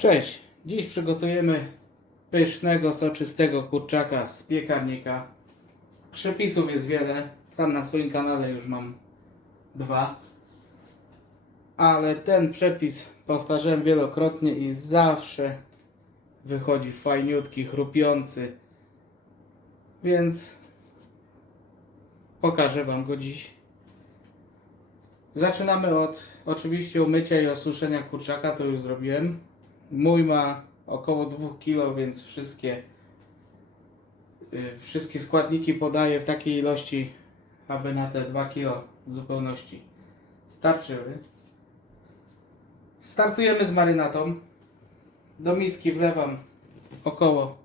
Cześć! Dziś przygotujemy pysznego, soczystego kurczaka z piekarnika. Przepisów jest wiele. Sam na swoim kanale już mam dwa. Ale ten przepis powtarzałem wielokrotnie i zawsze wychodzi fajniutki, chrupiący. Więc pokażę Wam go dziś. Zaczynamy od oczywiście umycia i osuszenia kurczaka, to już zrobiłem. Mój ma około 2 kg, więc wszystkie y, wszystkie składniki podaję w takiej ilości, aby na te 2 kg w zupełności starczyły. Startujemy z marynatą. Do miski wlewam około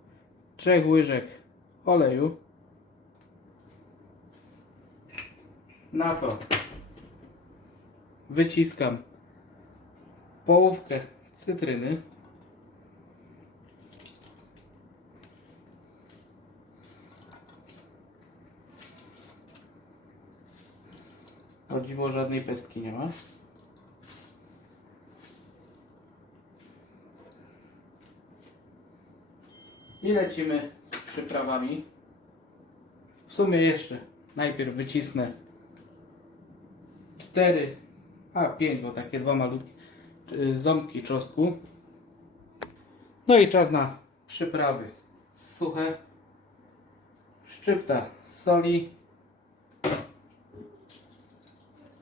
3 łyżek oleju. Na to wyciskam połówkę cytryny. O dziwo żadnej pestki nie ma. I lecimy z przyprawami. W sumie jeszcze najpierw wycisnę 4, a 5, bo takie dwa malutkie y, ząbki czosnku. No i czas na przyprawy suche. Szczypta soli,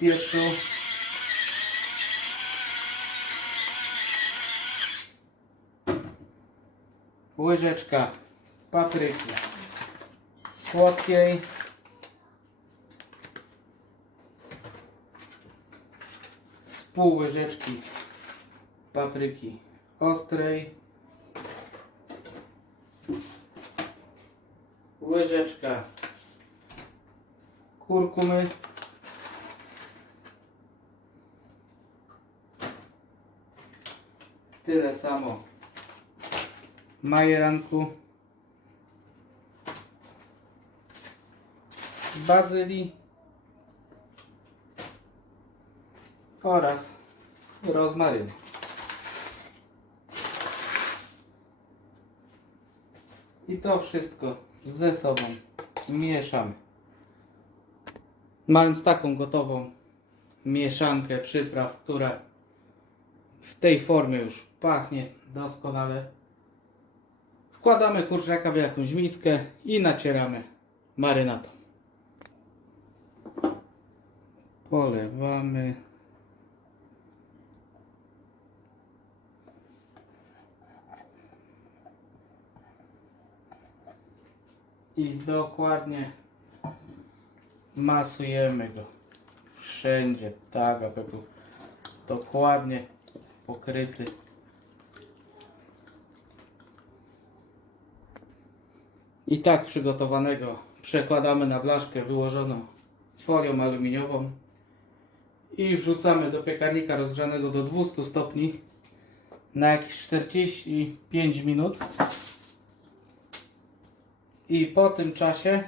pieprzu, łyżeczka papryki słodkiej, z pół łyżeczki papryki ostrej, łyżeczka kurkumy, tyle samo majeranku, bazylii oraz rozmaryn. I to wszystko ze sobą mieszamy. Mając taką gotową mieszankę przypraw, która w tej formie już pachnie doskonale, wkładamy kurczaka w jakąś miskę i nacieramy marynatą. Polewamy. I dokładnie masujemy go wszędzie, tak aby był dokładnie pokryty. I tak przygotowanego przekładamy na blaszkę wyłożoną folią aluminiową i wrzucamy do piekarnika rozgrzanego do 200 stopni na jakieś 45 minut. I po tym czasie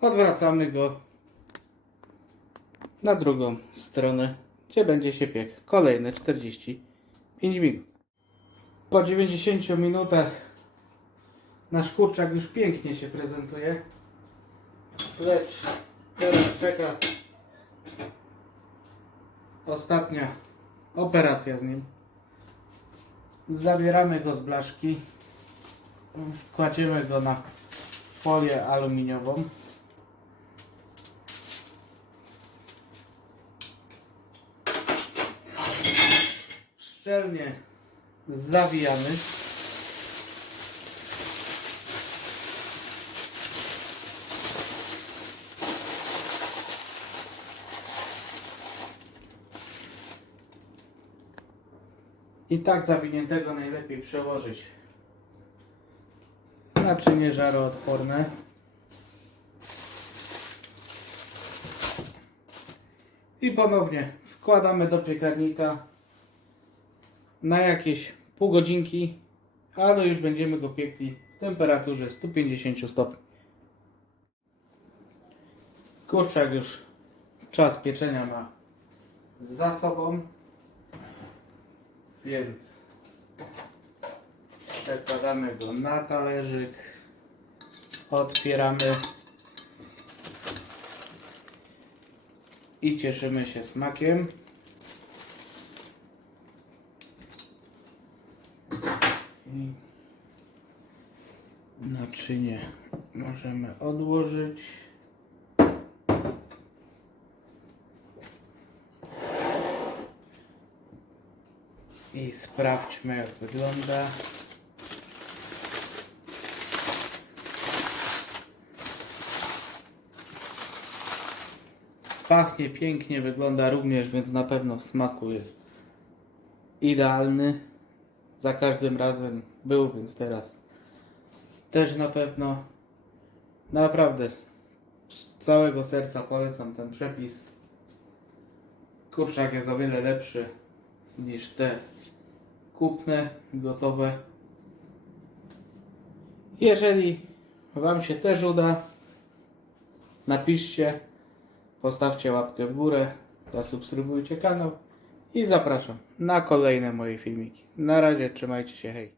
odwracamy go na drugą stronę, gdzie będzie się piekł kolejne 45 minut. Po 90 minutach nasz kurczak już pięknie się prezentuje. Lecz teraz czeka ostatnia operacja z nim. Zabieramy go z blaszki. Kładziemy go na folię aluminiową. Szczelnie zawijamy. I tak zawiniętego najlepiej przełożyć naczynie żaroodporne. I ponownie wkładamy do piekarnika na jakieś pół godzinki, ale już będziemy go piekli w temperaturze 150 stopni. Kurczak już czas pieczenia ma za sobą. Więc przekładamy go na talerzyk. Otwieramy. I cieszymy się smakiem. I naczynie możemy odłożyć. I sprawdźmy jak wygląda. Pachnie pięknie, wygląda również, więc na pewno w smaku jest idealny. Za każdym razem był, więc teraz też na pewno. Naprawdę z całego serca polecam ten przepis. Kurczak jest o wiele lepszy niż te kupne, gotowe. Jeżeli Wam się też uda, napiszcie, postawcie łapkę w górę, zasubskrybujcie kanał i zapraszam na kolejne moje filmiki. Na razie, trzymajcie się, hej.